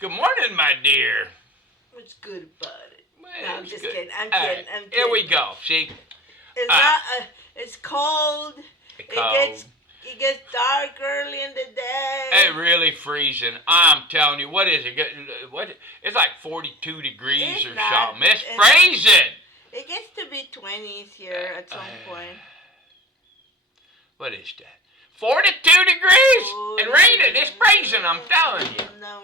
Good morning, my dear. What's good about it? No, Well, I'm it's just good. kidding. I'm All kidding. right, I'm here we kidding. go. See, It's uh, not. It's cold. It cold. gets. It gets dark early in the day. It really freezing. I'm telling you, what is it? What? It's like 42 degrees It's or not. something. It's It's, freezing. it gets to be 20s here at some point. What is that? 42 degrees Oh, and raining. It's freezing. I'm telling you. No.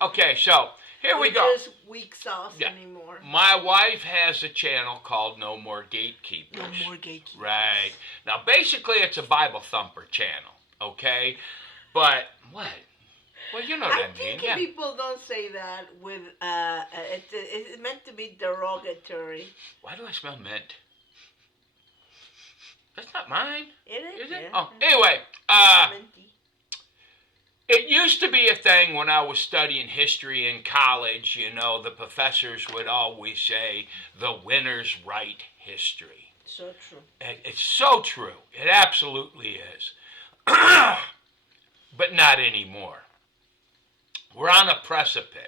Okay, so here we go. Just weak sauce Yeah. anymore. My wife has a channel called No More Gatekeepers. No more gatekeepers. Right. Now, basically, it's a Bible thumper channel, okay? But, what? Well, you know what I mean. think Yeah. people don't say that with, it's meant to be derogatory. Why do I smell mint? That's not mine. It Is it? Yeah. Oh, anyway, Minty. it used to be a thing when I was studying history in college. You know, the professors would always say, the winners write history. So true. It's so true. It absolutely is. But not anymore. We're on a precipice,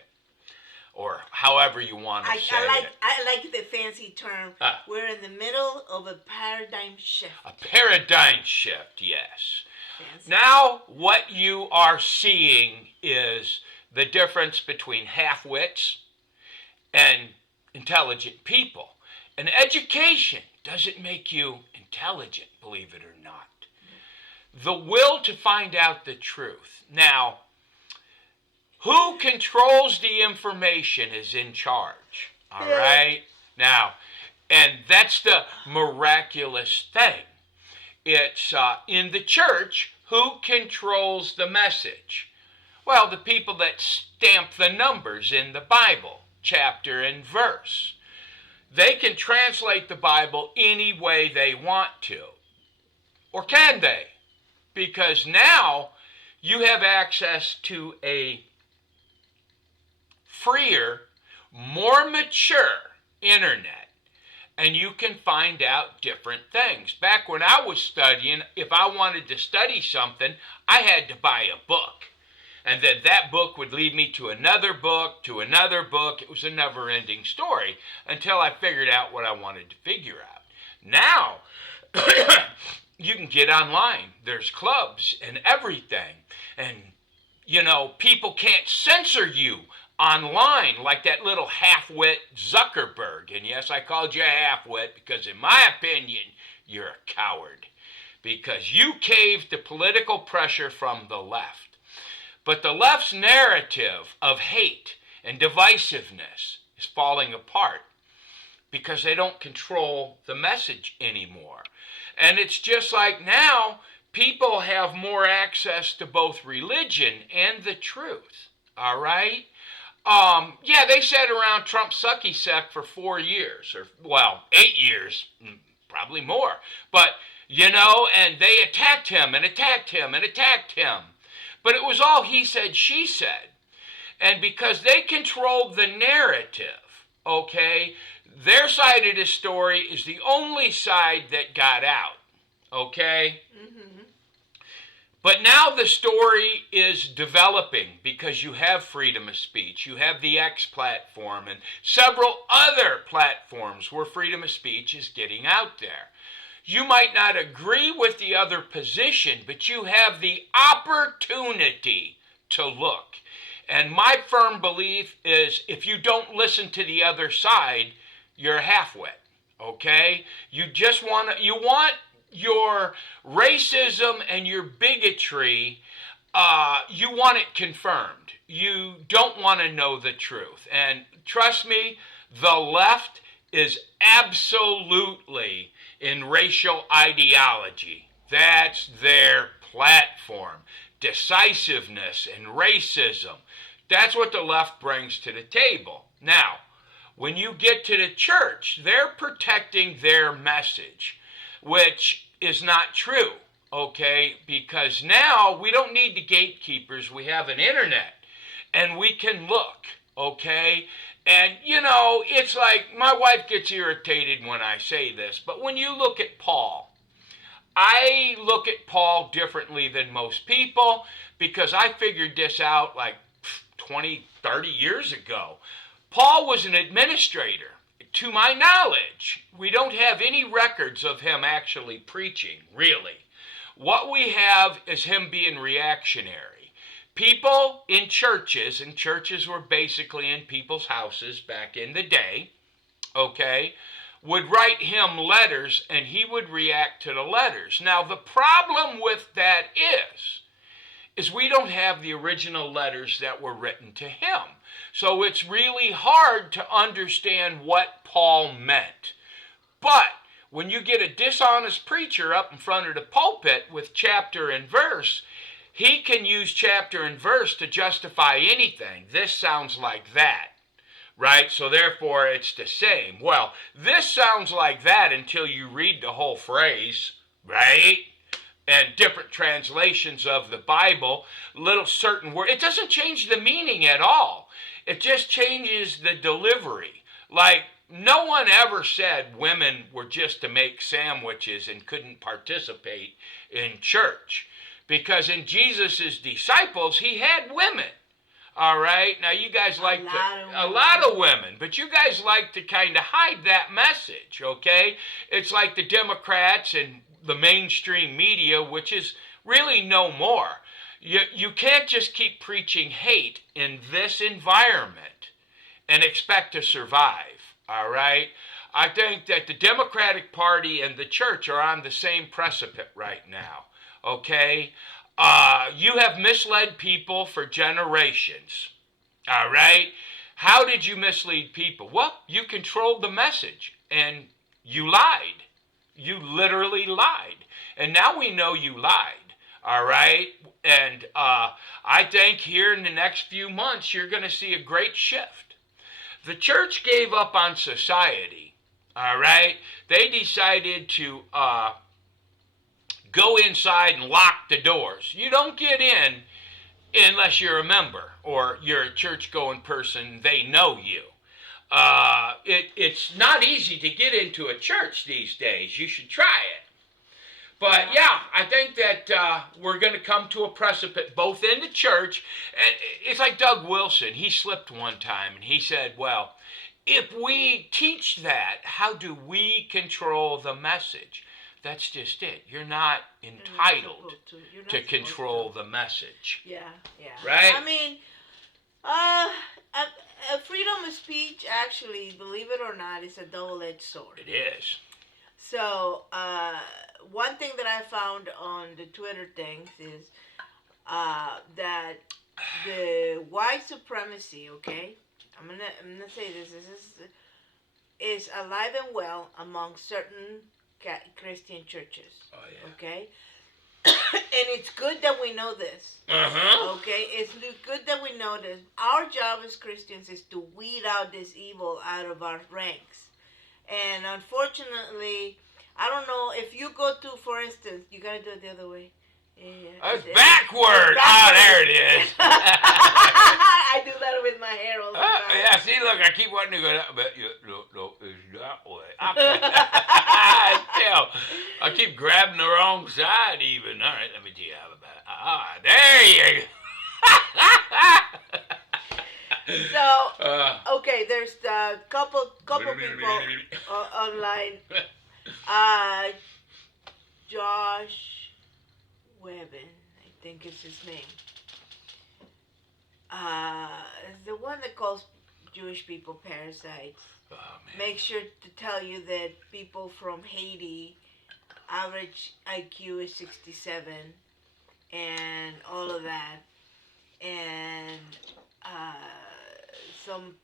or however you want to say it. I like the fancy term. We're in the middle of a paradigm shift. A paradigm shift, yes. Fancy. Now, what you are seeing is the difference between half-wits and intelligent people. And education doesn't make you intelligent, believe it or not. The will to find out the truth. Now, who controls the information is in charge, all right? Now, and that's the miraculous thing. It's in the church, who controls the message? Well, the people that stamp the numbers in the Bible, chapter and verse. They can translate the Bible any way they want to. Or can they? Because now you have access to a freer, more mature internet, and you can find out different things. Back when I was studying, if I wanted to study something, I had to buy a book. And then that book would lead me to another book, to another book. It was a never-ending story until I figured out what I wanted to figure out. Now, you can get online. There's clubs and everything. And, you know, people can't censor you online like that little half-wit Zuckerberg. And yes, I called you a half-wit because in my opinion, you're a coward. Because you caved to political pressure from the left. But the left's narrative of hate and divisiveness is falling apart because they don't control the message anymore. And it's just like now, people have more access to both religion and the truth, all right? Yeah, they sat around Trump sucky suck for 4 years, or, well, 8 years, probably more. But, you know, and they attacked him and attacked him and attacked him. But it was all he said, she said. And because they controlled the narrative, okay, their side of the story is the only side that got out, okay? Mm-hmm. But now the story is developing because you have freedom of speech. You have the X platform and several other platforms where freedom of speech is getting out there. You might not agree with the other position, but you have the opportunity to look. And my firm belief is if you don't listen to the other side, you're a half-wit, okay? You want your racism and your bigotry, you want it confirmed. You don't want to know the truth. And trust me, the left is absolutely in racial ideology. That's their platform. Decisiveness and racism. That's what the left brings to the table. Now, when you get to the church, they're protecting their message, which is not true, okay? Because now we don't need the gatekeepers. We have an internet, and we can look, okay? And, you know, it's like my wife gets irritated when I say this, but when you look at Paul, I look at Paul differently than most people because I figured this out like 20, 30 years ago. Paul was an administrator. To my knowledge, we don't have any records of him actually preaching, really. What we have is him being reactionary. People in churches, and churches were basically in people's houses back in the day, okay, would write him letters and he would react to the letters. Now, the problem with that is we don't have the original letters that were written to him. So it's really hard to understand what Paul meant. But when you get a dishonest preacher up in front of the pulpit with chapter and verse, he can use chapter and verse to justify anything. This sounds like that, right? So therefore it's the same. Well, this sounds like that until you read the whole phrase, right? And different translations of the Bible, little certain words. It doesn't change the meaning at all. It just changes the delivery. Like, no one ever said women were just to make sandwiches and couldn't participate in church. Because in Jesus' disciples, he had women. All right? Now, you guys like a lot of women, but you guys like to kind of hide that message, okay? It's like the Democrats and the mainstream media, which is really no more. You can't just keep preaching hate in this environment and expect to survive, all right? I think that the Democratic Party and the church are on the same precipice right now, okay? You have misled people for generations, all right? How did you mislead people? Well, you controlled the message, and you lied. You literally lied. And now we know you lied. All right? And I think here in the next few months, you're going to see a great shift. The church gave up on society. All right? They decided to go inside and lock the doors. You don't get in unless you're a member or you're a church-going person. They know you. It's not easy to get into a church these days. You should try it. But yeah, I think that we're going to come to a precipice both in the church. And it's like Doug Wilson. He slipped one time and he said, well, if we teach that, how do we control the message? That's just it. You're not entitled to control the message. Yeah. Right? I mean, freedom of speech, actually, believe it or not, is a double-edged sword. It is. So, one thing that I found on the Twitter things is that the white supremacy, okay, I'm gonna say this is alive and well among certain Christian churches. Oh yeah. Okay. And it's good that we know this. Okay, it's good that we know this. Our job as Christians is to weed out this evil out of our ranks. And unfortunately, I don't know if you go to, for instance, you gotta do it the other way. Yeah, it's backward. Ah, there it is. I do that with my hair all the time. Yeah, see, look, I keep wanting to go that, but no, it's that way. I keep grabbing the wrong side even. All right, let me tell you how about it. Ah, there you go. So, okay, there's a couple people online. Josh Webben, I think is his name. The one that calls Jewish people parasites. Oh, man. Make sure to tell you that people from Haiti, average IQ is 67, and all of that, and some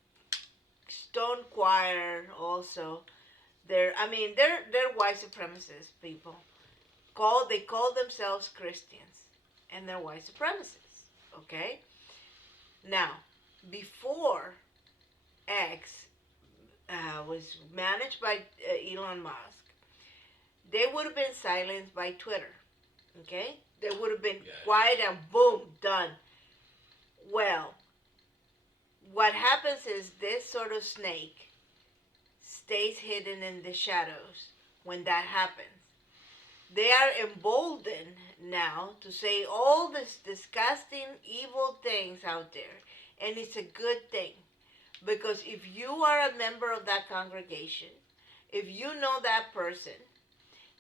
Stone Choir also. They're white supremacist people. They call themselves Christians, and they're white supremacists. Okay. Now, before X was managed by Elon Musk, they would have been silenced by Twitter. Okay? They would have been quiet and boom, done. Well, what happens is this sort of snake stays hidden in the shadows when that happens. They are emboldened now to say all these disgusting, evil things out there. And it's a good thing. Because if you are a member of that congregation, if you know that person,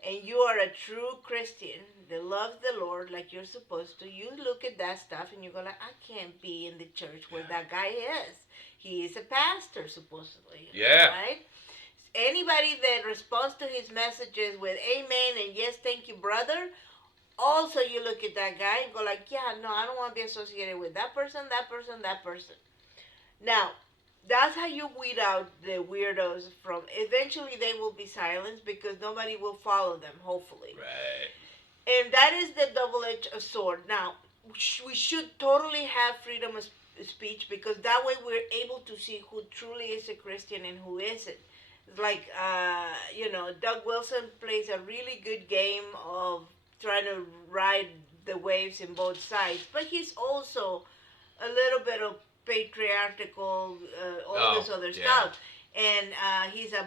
and you are a true Christian that loves the Lord like you're supposed to, you look at that stuff and you go like, I can't be in the church where that guy is. He is a pastor, supposedly. Yeah. Right? Anybody that responds to his messages with amen and yes, thank you, brother, also you look at that guy and go like, yeah, no, I don't want to be associated with that person, that person, that person. Now, that's how you weed out the weirdos from. Eventually, they will be silenced because nobody will follow them. Hopefully, Right. and that is the double-edged sword. Now, we should totally have freedom of speech because that way we're able to see who truly is a Christian and who isn't. It's like Doug Wilson plays a really good game of trying to ride the waves in both sides, but he's also a little bit of patriarchal, all this other stuff. And he's a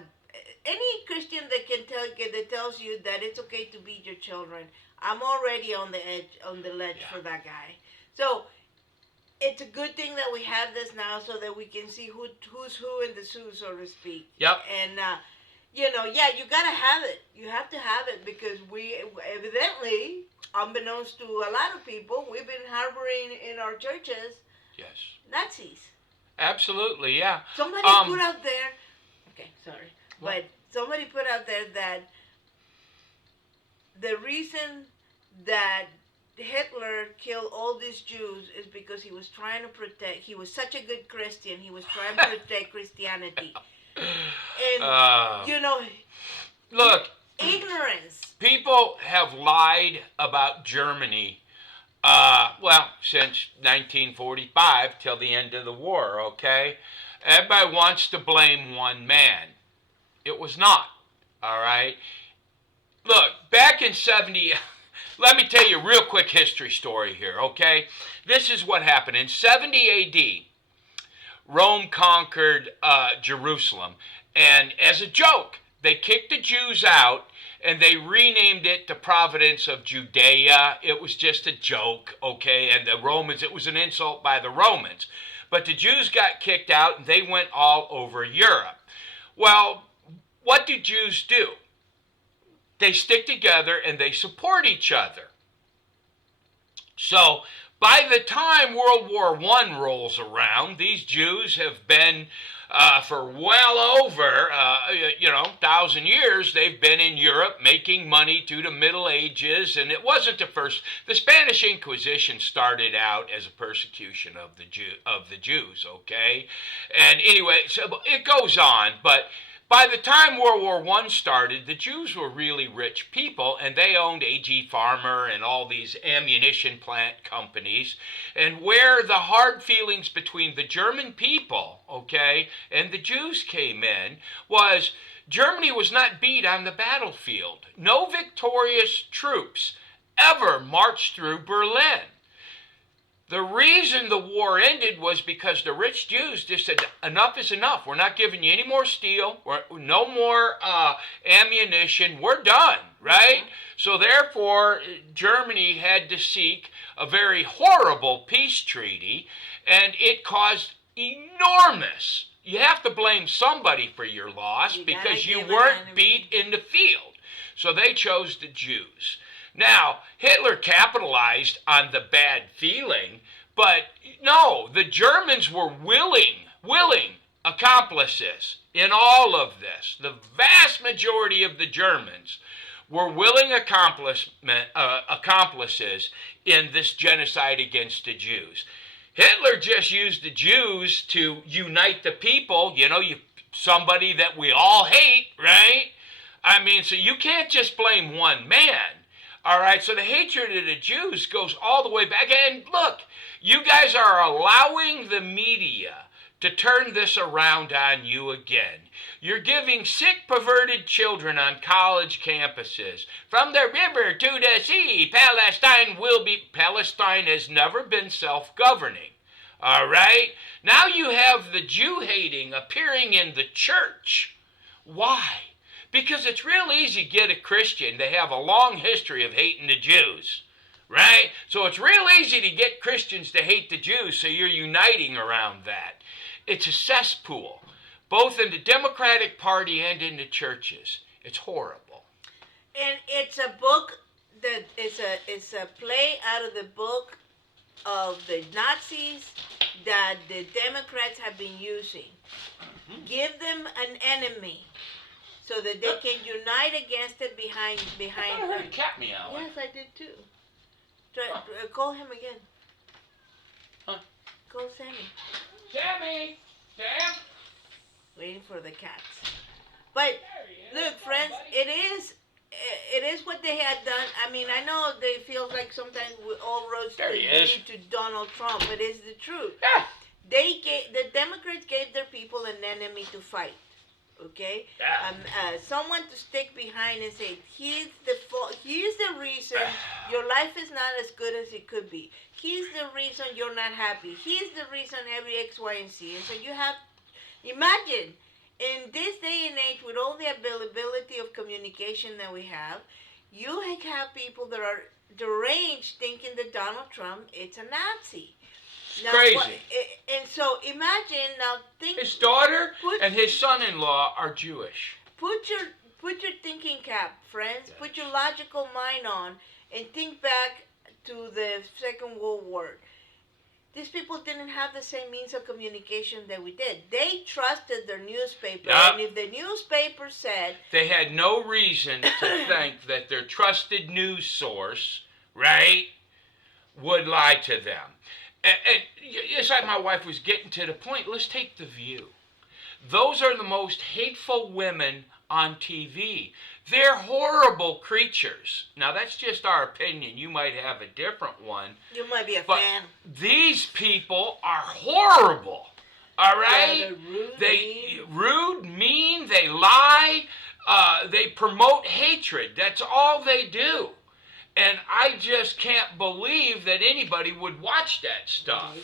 any Christian that can tell that tells you that it's okay to beat your children. I'm already on the edge, on the ledge for that guy. So it's a good thing that we have this now, so that we can see who's who in the zoo, so to speak. Yep. And you gotta have it. You have to have it because we evidently, unbeknownst to a lot of people, we've been harboring in our churches. Yes. Nazis. Absolutely, yeah. Somebody put out there. Okay, sorry, but somebody put out there that the reason that Hitler killed all these Jews is because he was trying to protect. He was such a good Christian. He was trying to protect Christianity. And look, ignorance. People have lied about Germany. Since 1945 till the end of the war, okay? Everybody wants to blame one man. It was not, all right? Look, back in 70, let me tell you a real quick history story here, okay? This is what happened. In 70 A.D., Rome conquered Jerusalem, and as a joke, they kicked the Jews out, and they renamed it the province of Judea. It was just a joke, okay? And the Romans, it was an insult by the Romans. But the Jews got kicked out, and they went all over Europe. Well, what do Jews do? They stick together, and they support each other. So, by the time World War I rolls around, these Jews have been for well over, 1,000 years, they've been in Europe making money through the Middle Ages, and it wasn't the first. The Spanish Inquisition started out as a persecution of the Jews, okay? And anyway, so it goes on, but by the time World War I started, the Jews were really rich people, and they owned A.G. Farmer and all these ammunition plant companies. And where the hard feelings between the German people, okay, and the Jews came in was Germany was not beat on the battlefield. No victorious troops ever marched through Berlin. The reason the war ended was because the rich Jews just said, enough is enough. We're not giving you any more steel, no more ammunition. We're done, right? So therefore, Germany had to seek a very horrible peace treaty, and it caused enormous. You have to blame somebody for your loss because you weren't beat in the field. So they chose the Jews. Now, Hitler capitalized on the bad feeling, but no, the Germans were willing accomplices in all of this. The vast majority of the Germans were willing accomplices in this genocide against the Jews. Hitler just used the Jews to unite the people, somebody that we all hate, right? I mean, so you can't just blame one man. All right, so the hatred of the Jews goes all the way back. And look, you guys are allowing the media to turn this around on you again. You're giving sick, perverted children on college campuses. From the river to the sea, Palestine has never been self-governing. All right? Now you have the Jew-hating appearing in the church. Why? Because it's real easy to get a Christian. They have a long history of hating the Jews. right? So it's real easy to get Christians to hate the Jews, so you're uniting around that. It's a cesspool, both in the Democratic Party and in the churches. It's horrible. And it's a book that it's a play out of the book of the Nazis that the Democrats have been using. Give them an enemy so that they can unite against it behind. I heard a cat meowing. Yes, I did too. Call him again. Huh? Call Sammy. Sammy! Sam! Waiting for the cats. But look, friends, it is what they had done. I mean, I know they feel like sometimes all roads lead to Donald Trump, but it's the truth. Yeah. The Democrats gave their people an enemy to fight. Okay. Yeah. Someone to stick behind and say, he's the reason your life is not as good as it could be. He's the reason you're not happy. He's the reason every X, Y, and Z. And so you have, imagine, in this day and age, with all the availability of communication that we have, you have people that are deranged thinking that Donald Trump is a Nazi. Now, crazy. And so imagine now. His daughter and his son-in-law are Jewish. Put your thinking cap, friends. Yes. Put your logical mind on and think back to the Second World War. These people didn't have the same means of communication that we did. They trusted their newspaper, and if the newspaper said, they had no reason to think that their trusted news source, right, would lie to them. And it's like my wife was getting to the point. Let's take The View. Those are the most hateful women on TV. They're horrible creatures. Now, that's just our opinion. You might have a different one. You might be a fan. These people are horrible. All right? Yeah, rude, mean, they lie. They promote hatred. That's all they do. And I just can't believe that anybody would watch that stuff.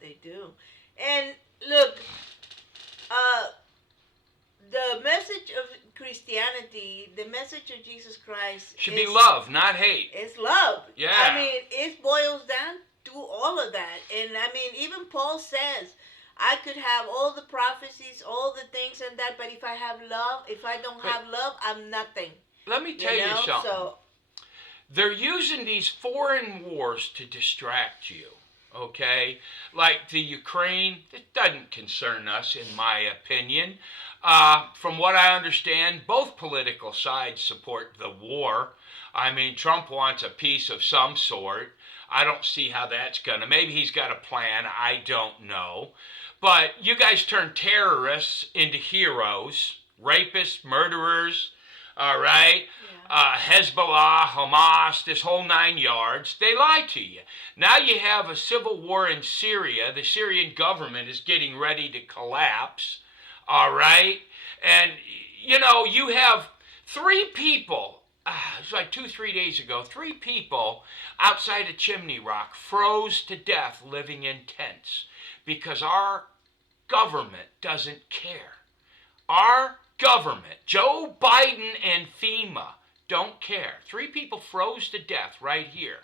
They do. And look, the message of Christianity, the message of Jesus Christ should be love, not hate. It's love. Yeah. I mean, it boils down to all of that. And I mean, even Paul says, I could have all the prophecies, all the things and that, but if I have love, if I don't have love, I'm nothing. Let me tell you something. They're using these foreign wars to distract you, okay? Like the Ukraine, it doesn't concern us, in my opinion. From what I understand, both political sides support the war. I mean, Trump wants a peace of some sort. I don't see how that's going to. Maybe he's got a plan. I don't know. But you guys turn terrorists into heroes, rapists, murderers, all right? Hezbollah, Hamas, this whole 9 yards, they lie to you. Now you have a civil war in Syria. The Syrian government is getting ready to collapse, all right? And, you know, you have 3 people, it's like 2-3 days ago, 3 people outside of Chimney Rock froze to death living in tents because our government doesn't care. Our government, Joe Biden and FEMA, don't care. 3 people froze to death right here.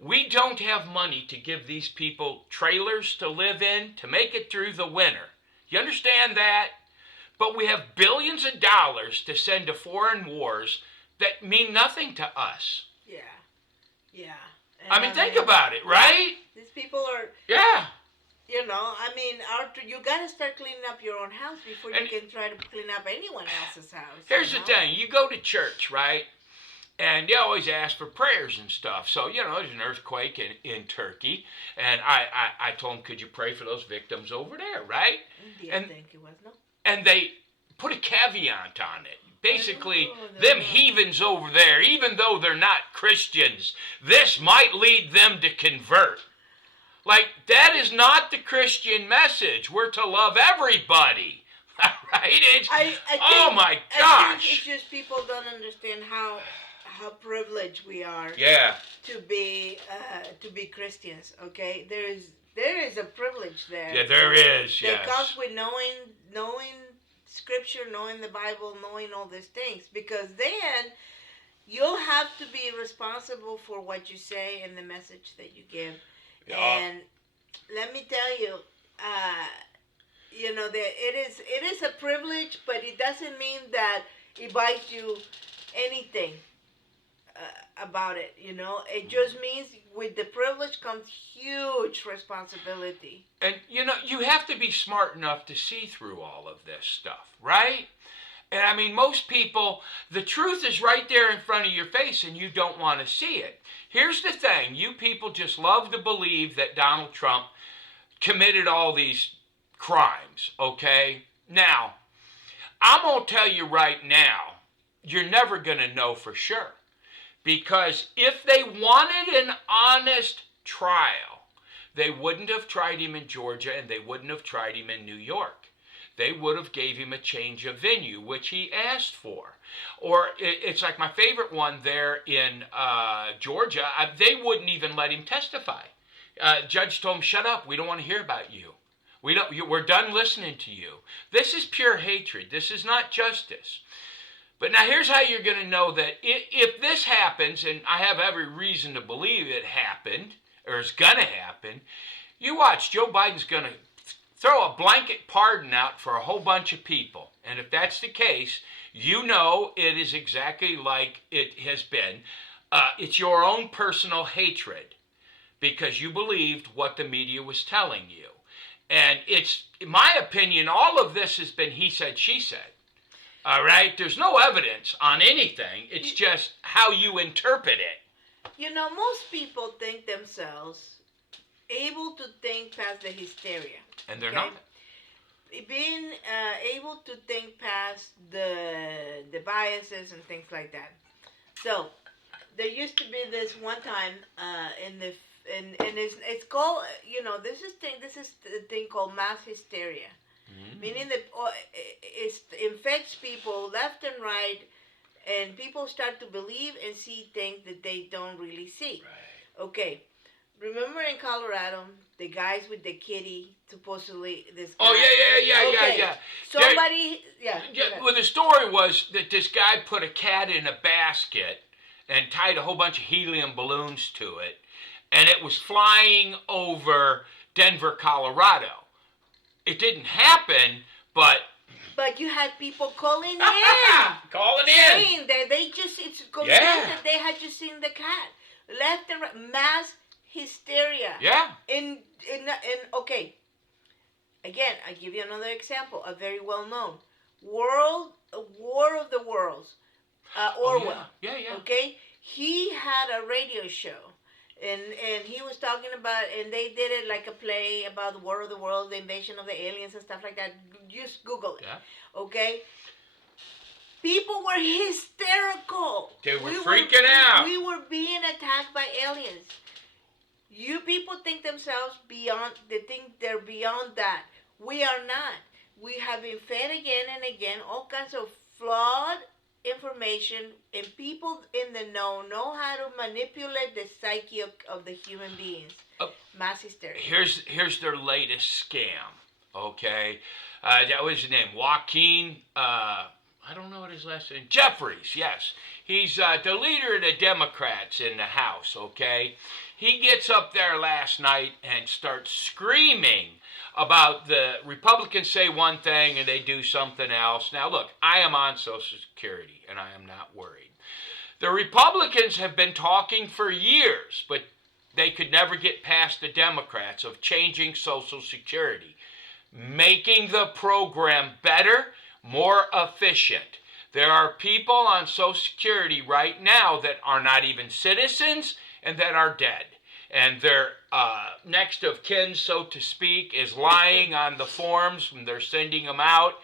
We don't have money to give these people trailers to live in to make it through the winter. You understand that? But we have billions of dollars to send to foreign wars that mean nothing to us. Yeah. Yeah. And I mean, think about it, right? These people are... Yeah. You know, I mean, Arthur, you got to start cleaning up your own house before you can try to clean up anyone else's house. Here's the thing. You go to church, right? And they always ask for prayers and stuff. So, you know, there's an earthquake in Turkey. And I told them, could you pray for those victims over there, right? And think it was, no. And they put a caveat on it. Basically, them heathens over there, even though they're not Christians, this might lead them to convert. Like, that is not the Christian message. We're to love everybody. Right? It's, oh my gosh. I think it's just people don't understand how privileged we are. Yeah. To be Christians, okay? There is a privilege there. Yeah, there is, yes. That comes with knowing Scripture, knowing the Bible, knowing all these things. Because then You have to be responsible for what you say and the message that you give. Yeah. And let me tell you, uh, that it is a privilege, but it doesn't mean that it buys you anything about it. It just means with the privilege comes huge responsibility. And you have to be smart enough to see through all of this stuff, right? And I mean, most people, the truth is right there in front of your face and you don't want to see it. Here's the thing, you people just love to believe that Donald Trump committed all these crimes, okay? Now, I'm going to tell you right now, you're never going to know for sure. Because if they wanted an honest trial, they wouldn't have tried him in Georgia and they wouldn't have tried him in New York. They would have gave him a change of venue, which he asked for. Or it's like my favorite one there in Georgia. They wouldn't even let him testify. Judge told him, "Shut up. We don't want to hear about you. We're done listening to you." This is pure hatred. This is not justice. But now here's how you're going to know that if this happens, and I have every reason to believe it happened, or it's going to happen, you watch, Joe Biden's going to throw a blanket pardon out for a whole bunch of people. And if that's the case, you know it is exactly like it has been. It's your own personal hatred because you believed what the media was telling you. And it's, in my opinion, all of this has been he said, she said. All right? There's no evidence on anything. It's just how you interpret it. Most people think themselves able to think past the hysteria. And they're not. Being able to think past the biases and things like that. So, there used to be this one time and it's called, this is the thing called mass hysteria. Mm-hmm. Meaning that it infects people left and right, and people start to believe and see things that they don't really see. Right. Okay. Remember in Colorado, the guys with the kitty, supposedly this guy. Oh, yeah. Somebody, Well, the story was that this guy put a cat in a basket and tied a whole bunch of helium balloons to it, and it was flying over Denver, Colorado. It didn't happen, but you had people calling in. Saying that it's convinced that they had just seen the cat. Left and right. Mass hysteria. Yeah. Okay. Again, I give you another example. A very well known. War of the Worlds. Orwell. Yeah. Okay? He had a radio show. And he was talking about, and they did it like a play about the War of the Worlds, the invasion of the aliens and stuff like that. Just Google it. Yeah. Okay? People were hysterical. They were freaking out. We were being attacked by aliens. You people think themselves they think they're beyond that. We are not. We have been fed again and again all kinds of flawed information, and people in the know how to manipulate the psyche of the human beings. Mass hysteria. Here's their latest scam. Okay, that was his name, Joaquin. I don't know what his last name. Jeffries. Yes, he's the leader of the Democrats in the House. Okay, he gets up there last night and starts screaming about the Republicans say one thing and they do something else. Now, look, I am on Social Security, and I am not worried. The Republicans have been talking for years, but they could never get past the Democrats of changing Social Security, making the program better, more efficient. There are people on Social Security right now that are not even citizens and that are dead. And their next of kin, so to speak, is lying on the forms when they're sending them out.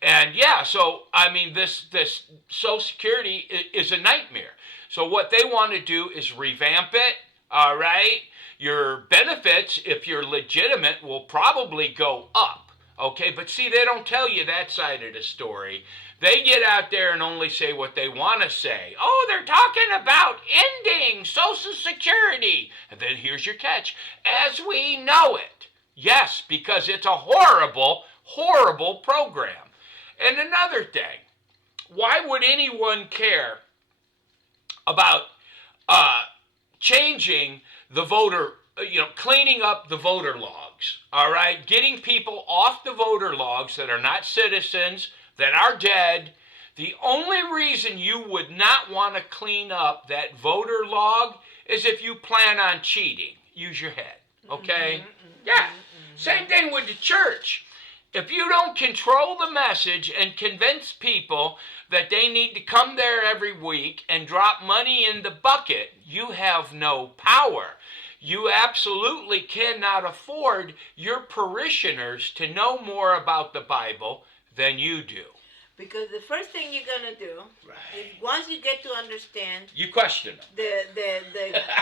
And so, I mean, this Social Security is a nightmare. So what they want to do is revamp it, all right? Your benefits, if you're legitimate, will probably go up, okay? But see, they don't tell you that side of the story. They get out there and only say what they want to say. Oh, they're talking about ending Social Security. And then here's your catch. As we know it. Yes, because it's a horrible, horrible program. And another thing. Why would anyone care about uh, changing the voter, cleaning up the voter logs, all right? Getting people off the voter logs that are not citizens, that are dead. The only reason you would not want to clean up that voter log is if you plan on cheating. Use your head, okay? Yeah, same thing with the church. If you don't control the message and convince people that they need to come there every week and drop money in the bucket, you have no power. You absolutely cannot afford your parishioners to know more about the Bible than you do. Because the first thing you're gonna do, is Right. once you get to understand You question them.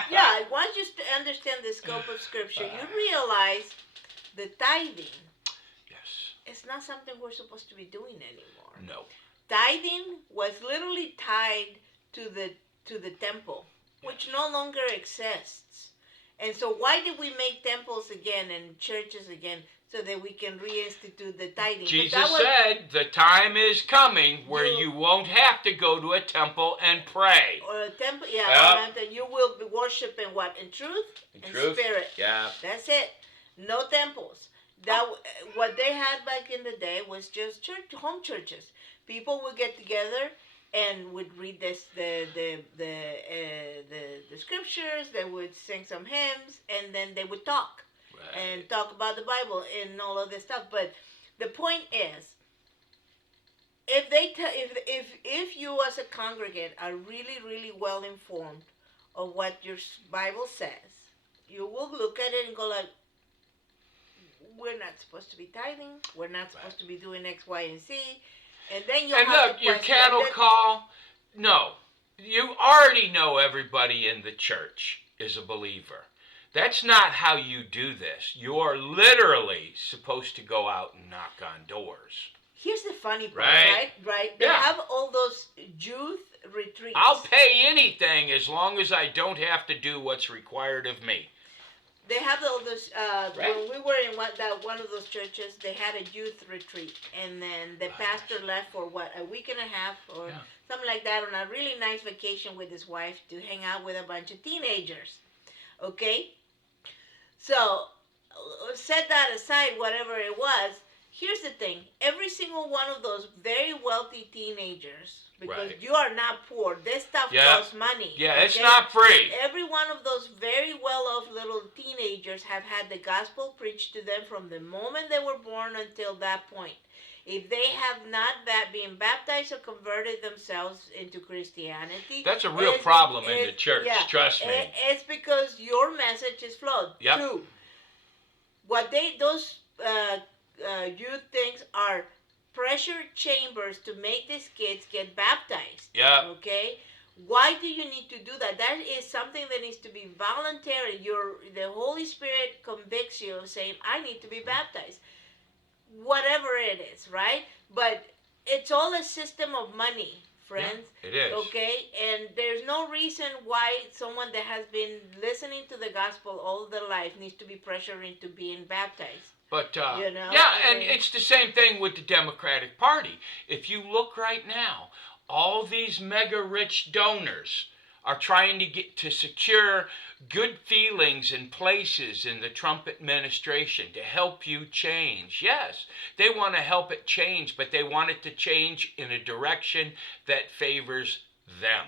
yeah, once you understand the scope of Scripture, you realize the tithing Yes. is not something we're supposed to be doing anymore. No. Tithing was literally tied to the temple, which no longer exists. And so why did we make temples again and churches again? So that we can reinstitute the tithing. Jesus said the time is coming where you won't have to go to a temple and pray. Or a temple, yeah. You will be worshiping what? In truth? In truth? Spirit. Yeah. That's it. No temples. What they had back in the day was just home churches. People would get together and would read the scriptures. They would sing some hymns, and then they would talk. Right. And talk about the Bible and all of this stuff. But the point is, if you as a congregant are really, really well informed of what your Bible says, you will look at it and go like, we're not supposed to be tithing. We're not supposed to be doing X, Y, and Z. And then you look, your cattle call. No, you already know everybody in the church is a believer. That's not how you do this. You are literally supposed to go out and knock on doors. Here's the funny part, right? They have all those youth retreats. I'll pay anything as long as I don't have to do what's required of me. They have all those, when we were in one of those churches, they had a youth retreat. And then the pastor left for a week and a half or something like that on a really nice vacation with his wife to hang out with a bunch of teenagers. Okay? So, set that aside, whatever it was. Here's the thing. Every single one of those very wealthy teenagers, because you are not poor. This stuff costs money. Yeah, okay? It's not free. Every one of those very well-off little teenagers have had the gospel preached to them from the moment they were born until that point. If they have not been baptized or converted themselves into Christianity, that's a real problem in the church. Trust me. It's because your message is flawed. Yep. Two, what those youth things are pressure chambers to make these kids get baptized. Yeah. Okay. Why do you need to do that? That is something that needs to be voluntary. The Holy Spirit convicts you of saying, I need to be baptized. Whatever it is, right? But it's all a system of money, friends. Yeah, it is. Okay? And there's no reason why someone that has been listening to the gospel all their life needs to be pressured into being baptized. But, and it's the same thing with the Democratic Party. If you look right now, all these mega-rich donors are trying to secure good feelings and places in the Trump administration to help you change. Yes, they want to help it change, but they want it to change in a direction that favors them.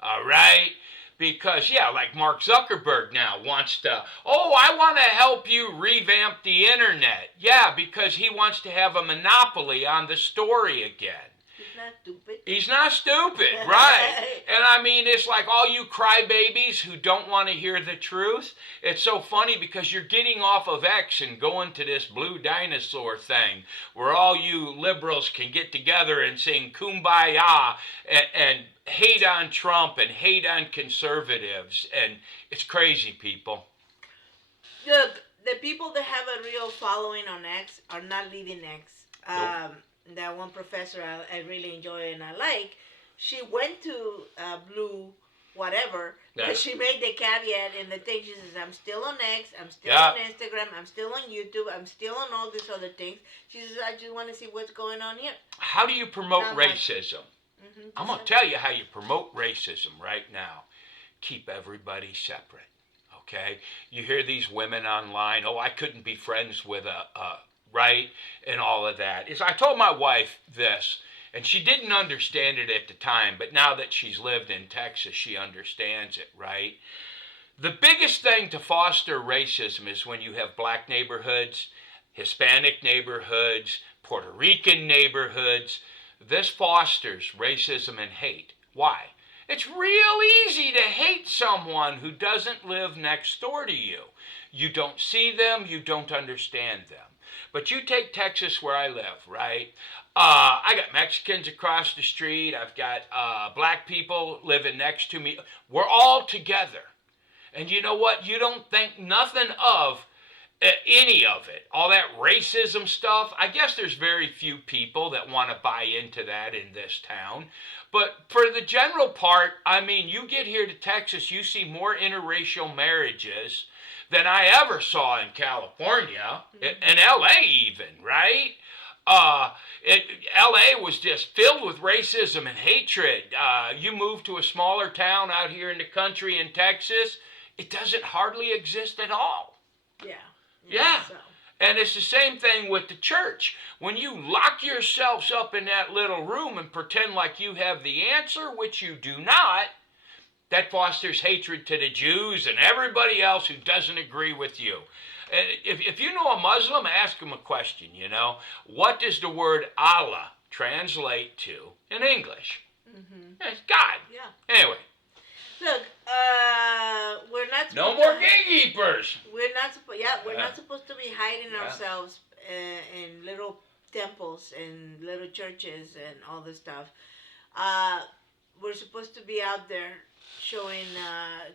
All right? Because, like Mark Zuckerberg now wants to, I want to help you revamp the internet. Yeah, because he wants to have a monopoly on the story again. He's not stupid. He's not stupid, right? And I mean, it's like all you crybabies who don't want to hear the truth. It's so funny because you're getting off of X and going to this blue dinosaur thing where all you liberals can get together and sing Kumbaya and hate on Trump and hate on conservatives. And it's crazy, people. Look, the people that have a real following on X are not leaving X. Nope. That one professor I really enjoy and I like, she went to Blue whatever, but she made the caveat in the thing. She says, I'm still on X, I'm still on Instagram, I'm still on YouTube, I'm still on all these other things. She says, I just want to see what's going on here. How do you promote racism? I'm going to tell you how you promote racism right now. Keep everybody separate, okay? You hear these women online, oh, I couldn't be friends with a right, and all of that. I told my wife this, and she didn't understand it at the time, but now that she's lived in Texas, she understands it, right? The biggest thing to foster racism is when you have black neighborhoods, Hispanic neighborhoods, Puerto Rican neighborhoods. This fosters racism and hate. Why? It's real easy to hate someone who doesn't live next door to you. You don't see them, you don't understand them. But you take Texas where I live, right? I got Mexicans across the street. I've got black people living next to me. We're all together. And you know what? You don't think nothing of any of it. All that racism stuff. I guess there's very few people that want to buy into that in this town. But for the general part, I mean, you get here to Texas, you see more interracial marriages than I ever saw in California, in LA even, right? LA was just filled with racism and hatred. You move to a smaller town out here in the country in Texas, it doesn't hardly exist at all. Yeah. So. And it's the same thing with the church. When you lock yourselves up in that little room and pretend like you have the answer, which you do not, that fosters hatred to the Jews and everybody else who doesn't agree with you. And if you know a Muslim, ask them a question, you know. What does the word Allah translate to in English? It's God. Yeah. Anyway. Look, we're not supposed no more gatekeepers. We're not supposed. Yeah, we're not supposed to be hiding ourselves in little temples and little churches and all this stuff. We're supposed to be out there showing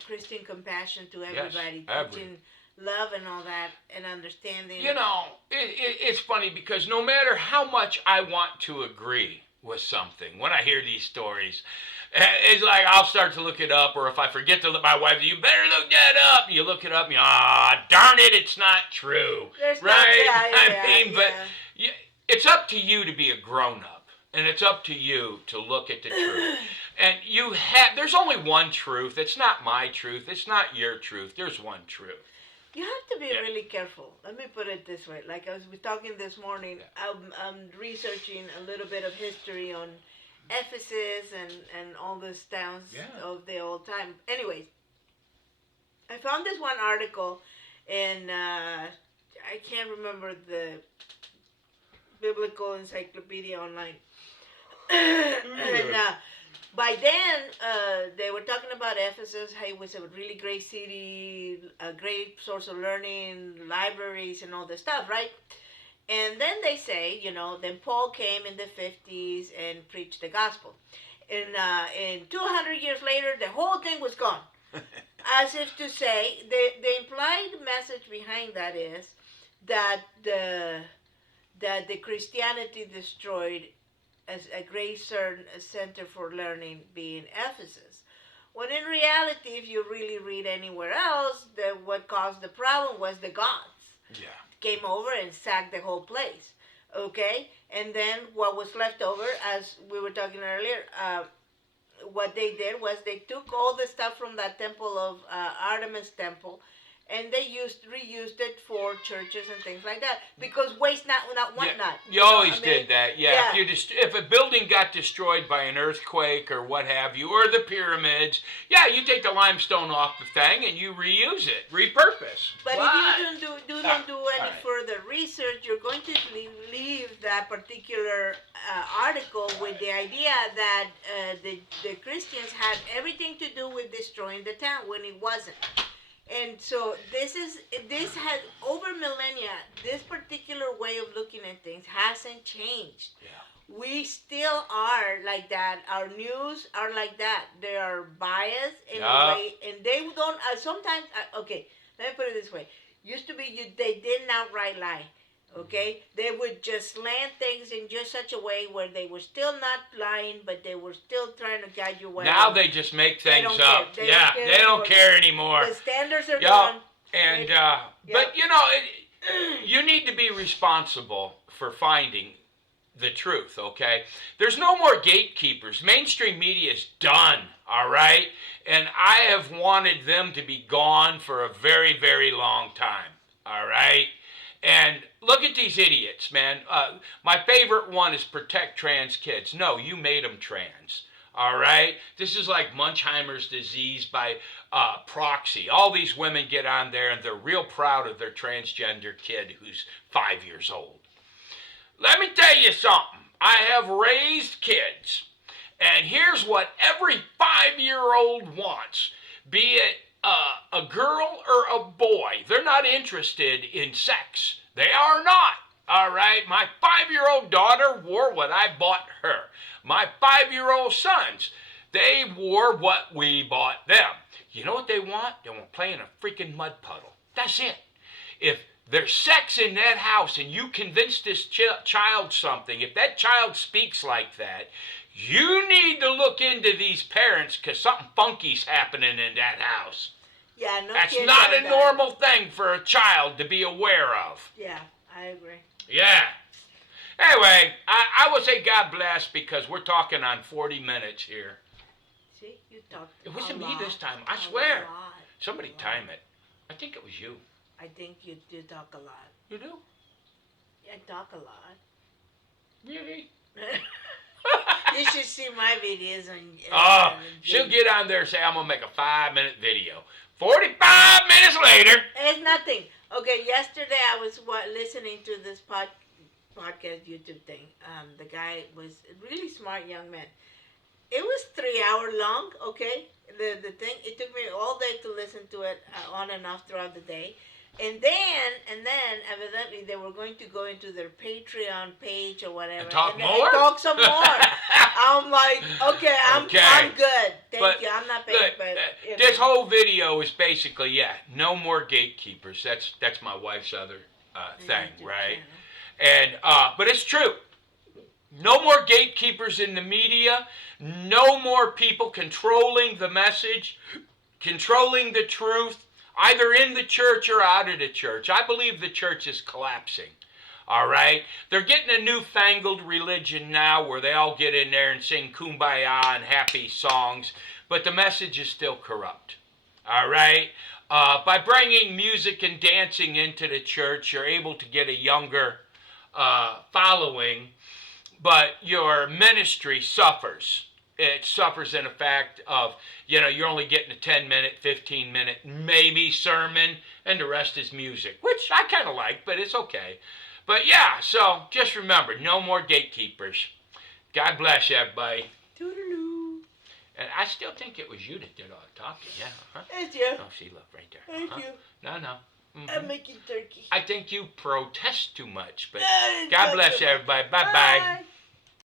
Christian compassion to everybody, teaching love and all that, and understanding. You know, it's funny because no matter how much I want to agree with something, when I hear these stories, it's like I'll start to look it up, or if I forget to look, my wife, you better look that up. You look it up, and darn it, it's not true. But it's up to you to be a grown-up, and it's up to you to look at the truth. And there's only one truth. It's not my truth. It's not your truth. There's one truth. You have to be really careful. Let me put it this way. Like I was talking this morning, I'm researching a little bit of history on Ephesus and all these towns of the old time. Anyways, I found this one article in, I can't remember the Biblical Encyclopedia Online. And by then, they were talking about Ephesus, how it was a really great city, a great source of learning, libraries and all this stuff, right? And then they say, then Paul came in the 50s and preached the gospel. And 200 years later, the whole thing was gone. As if to say, the implied message behind that is that the Christianity destroyed as a great center for learning being Ephesus. When in reality, if you really read anywhere else, what caused the problem was the gods. Yeah. Came over and sacked the whole place, okay? And then what was left over, as we were talking earlier, what they did was they took all the stuff from that temple of Artemis temple, and they reused it for churches and things like that, because waste not want not. You always did that, yeah. If a building got destroyed by an earthquake or what have you, or the pyramids, you take the limestone off the thing and you reuse it, repurpose. But if you don't do any further research, you're going to leave that particular article with the idea that the Christians had everything to do with destroying the town when it wasn't. And so this has over millennia, this particular way of looking at things hasn't changed. Yeah. We still are like that. Our news are like that. They are biased in a way, and they don't. Sometimes, okay, let me put it this way: used to be they didn't outright lie. Okay, they would just slant things in just such a way where they were still not lying, but they were still trying to guide you away. Now they just make things up. They don't care anymore. The standards are gone. And but you need to be responsible for finding the truth, okay? There's no more gatekeepers. Mainstream media is done, all right? And I have wanted them to be gone for a very, very long time, all right? And look at these idiots, man. My favorite one is protect trans kids. No, you made them trans. All right? This is like Munchausen's disease by proxy. All these women get on there and they're real proud of their transgender kid who's 5 years old. Let me tell you something. I have raised kids, and here's what every 5-year-old wants, be it a girl or a boy. They're not interested in sex. They are not. All right? My 5-year-old daughter wore what I bought her. My 5-year-old sons, they wore what we bought them. You know what they want? They want to play in a freaking mud puddle. That's it. If there's sex in that house and you convince this child something, if that child speaks like that, you need to look into these parents because something funky's happening in that house. Yeah, no. That's not a normal thing for a child to be aware of. Yeah, I agree. Yeah. Anyway, I would say God bless because we're talking on 40 minutes here. See, you talked. It wasn't me lot, this time. I swear. Lot, Somebody time it. I think it was you. I think you do talk a lot. You do? I talk a lot. Really? You should see my videos on. Oh, she'll get on there and say, I'm going to make a 5-minute video. 45 minutes later. It's nothing. Okay, yesterday I was listening to this podcast YouTube thing. The guy was a really smart young man. It was 3 hour long, okay? The thing, it took me all day to listen to it on and off throughout the day. And then, evidently, they were going to go into their Patreon page or whatever. And talk more? And talk some more. I'm like, okay, I'm good. Thank you. I'm not paying, this whole video is basically, no more gatekeepers. That's my wife's other thing, right? And but it's true. No more gatekeepers in the media. No more people controlling the message, controlling the truth, either in the church or out of the church. I believe the church is collapsing. All right? They're getting a newfangled religion now where they all get in there and sing kumbaya and happy songs, but the message is still corrupt. All right? By bringing music and dancing into the church, you're able to get a younger following, but your ministry suffers. It suffers in the fact of, you're only getting a 10-minute, 15-minute, maybe sermon, and the rest is music, which I kind of like, but it's okay. But yeah, so just remember, no more gatekeepers. God bless everybody. Toodaloo. And I still think it was you that did all the talking, yeah. Huh? It's you. Oh, see, look, right there. Thank you. No. Mm-hmm. I'm making turkey. I think you protest too much, but God bless everybody. Bye-bye. Bye.